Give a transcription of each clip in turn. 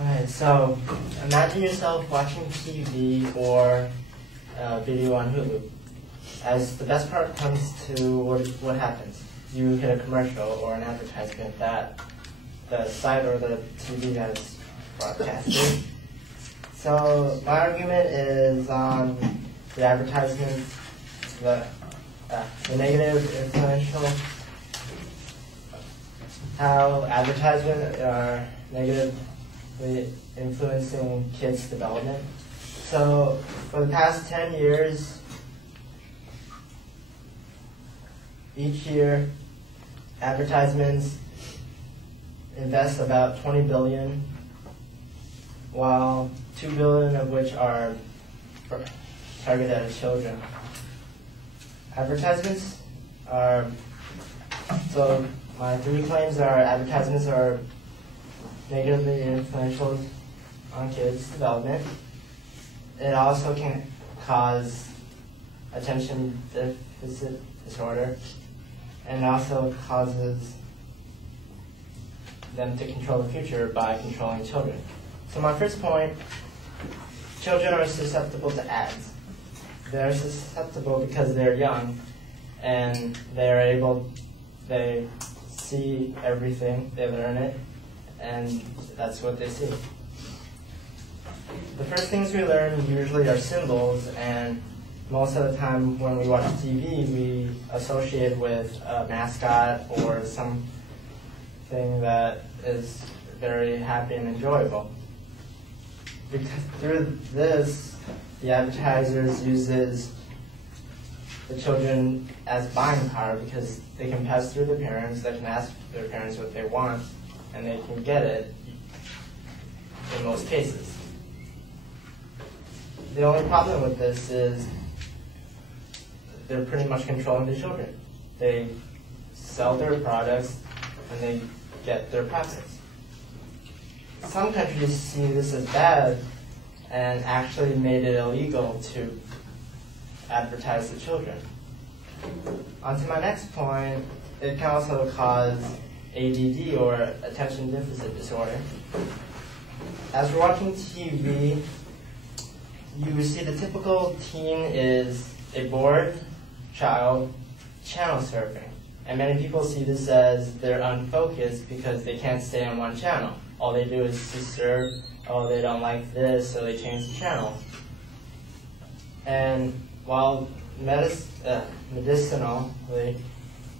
Alright, so imagine yourself watching TV or a video on Hulu. As the best part comes to what happens. You hit a commercial or an advertisement that the site or the TV has broadcasted. So my argument is on the advertisement, the negative influential, how advertisements are negatively influencing kids' development. So for the past 10 years, each year, advertisements invest about $20 billion, while $2 billion of which are targeted at children. Advertisements are, so my three claims are advertisements are negatively influential on kids' development. It also can cause attention deficit disorder, and also causes them to control the future by controlling children. So my first point, children are susceptible to ads. They're susceptible because they're young and they see everything, they learn it, and that's what they see. The first things we learn usually are symbols, and most of the time when we watch TV, we associate with a mascot or something that is very happy and enjoyable. Because through this, the advertisers uses the children as buying power because they can pass through their parents, they can ask their parents what they want, and they can get it in most cases. The only problem with this is they're pretty much controlling the children. They sell their products and they get their profits. Some countries see this as bad and actually made it illegal to advertise the children. On to my next point, it can also cause ADD or attention deficit disorder. As we're watching TV, you see the typical teen is a bored child channel surfing. And many people see this as they're unfocused because they can't stay on one channel. All they do is to surf, oh, they don't like this, so they change the channel. And while medicinally,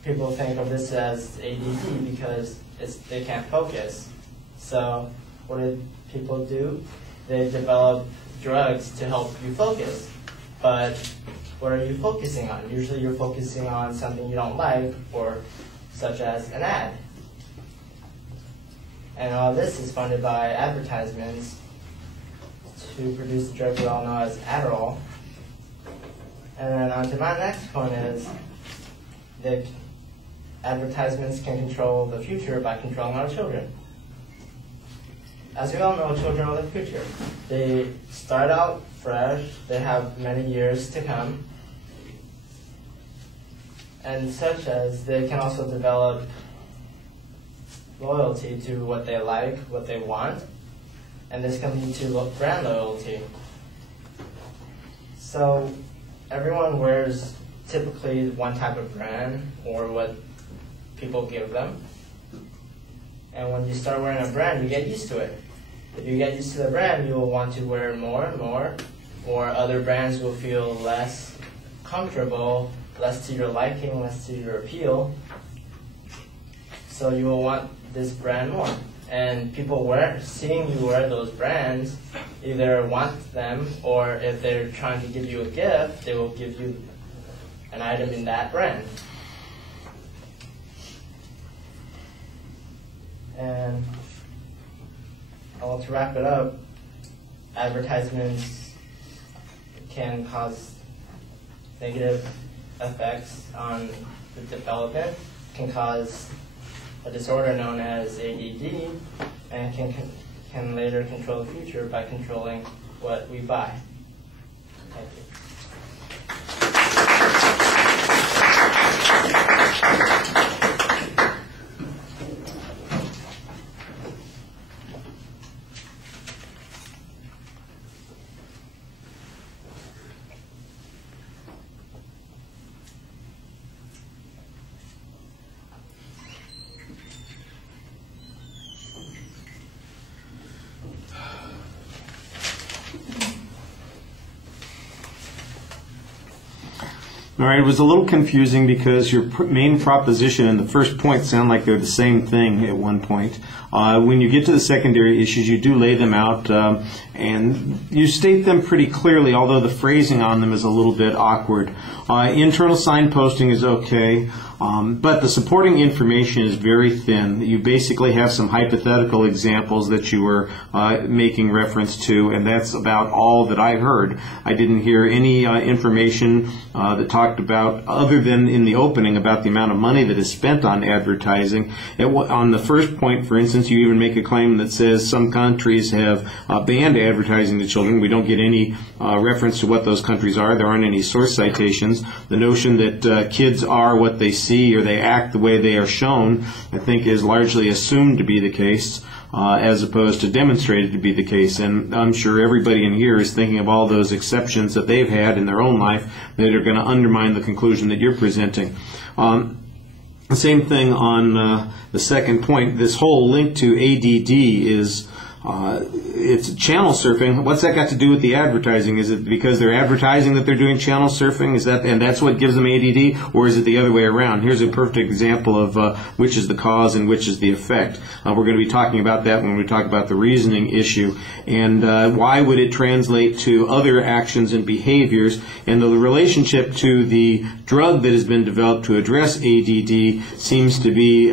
people think of this as ADD because they can't focus. So what do people do? They develop drugs to help you focus. But what are you focusing on? Usually you're focusing on something you don't like, or such as an ad. And all this is funded by advertisements to produce the drug we all know as Adderall. And then on to my next point is that advertisements can control the future by controlling our children. As we all know, children are the future. They start out fresh, they have many years to come, and such as they can also develop loyalty to what they like, what they want, and this can lead to brand loyalty. So everyone wears typically one type of brand or what people give them. And when you start wearing a brand, you get used to it. If you get used to the brand, you will want to wear more and more, or other brands will feel less comfortable, less to your liking, less to your appeal. So you will want this brand more. And people seeing you wear those brands either want them, or if they're trying to give you a gift, they will give you an item in that brand. And to wrap it up, advertisements can cause negative effects on the development, can cause a disorder known as ADD, and can later control the future by controlling what we buy. Thank you. All right, it was a little confusing because your main proposition and the first point sound like they're the same thing at one point. When you get to the secondary issues, you do lay them out and you state them pretty clearly, although the phrasing on them is a little bit awkward. Internal signposting is okay, but the supporting information is very thin. You basically have some hypothetical examples that you were making reference to, and that's about all that I heard. I didn't hear any information that talked about, other than in the opening, about the amount of money that is spent on advertising. On the first point, for instance, you even make a claim that says some countries have banned advertising to children. We don't get any reference to what those countries are. There aren't any source citations. The notion that kids are what they see or they act the way they are shown, I think, is largely assumed to be the case, as opposed to demonstrated to be the case. And I'm sure everybody in here is thinking of all those exceptions that they've had in their own life that are going to undermine the conclusion that you're presenting. The same thing on the second point. This whole link to ADD is it's channel surfing. What's that got to do with the advertising? Is it because they're advertising that they're doing channel surfing? Is that, and that's what gives them ADD, or is it the other way around? Here's a perfect example of which is the cause and which is the effect. We're going to be talking about that when we talk about the reasoning issue, and why would it translate to other actions and behaviors, and the relationship to the drug that has been developed to address ADD seems to be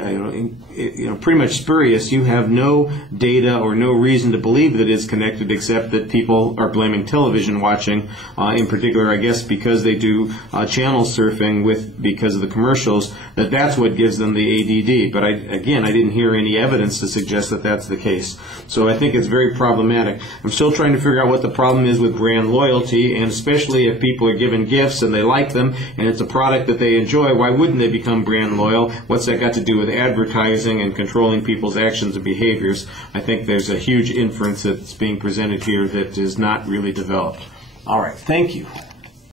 pretty much spurious. You have no data or no reason to believe that it's connected, except that people are blaming television watching, in particular, I guess, because they do channel surfing because of the commercials, that's what gives them the ADD. But I didn't hear any evidence to suggest that that's the case. So I think it's very problematic. I'm still trying to figure out what the problem is with brand loyalty, and especially if people are given gifts and they like them and it's a product that they enjoy, why wouldn't they become brand loyal? What's that got to do with advertising and controlling people's actions and behaviors? I think there's a huge inference that's being presented here that is not really developed. All right, thank you.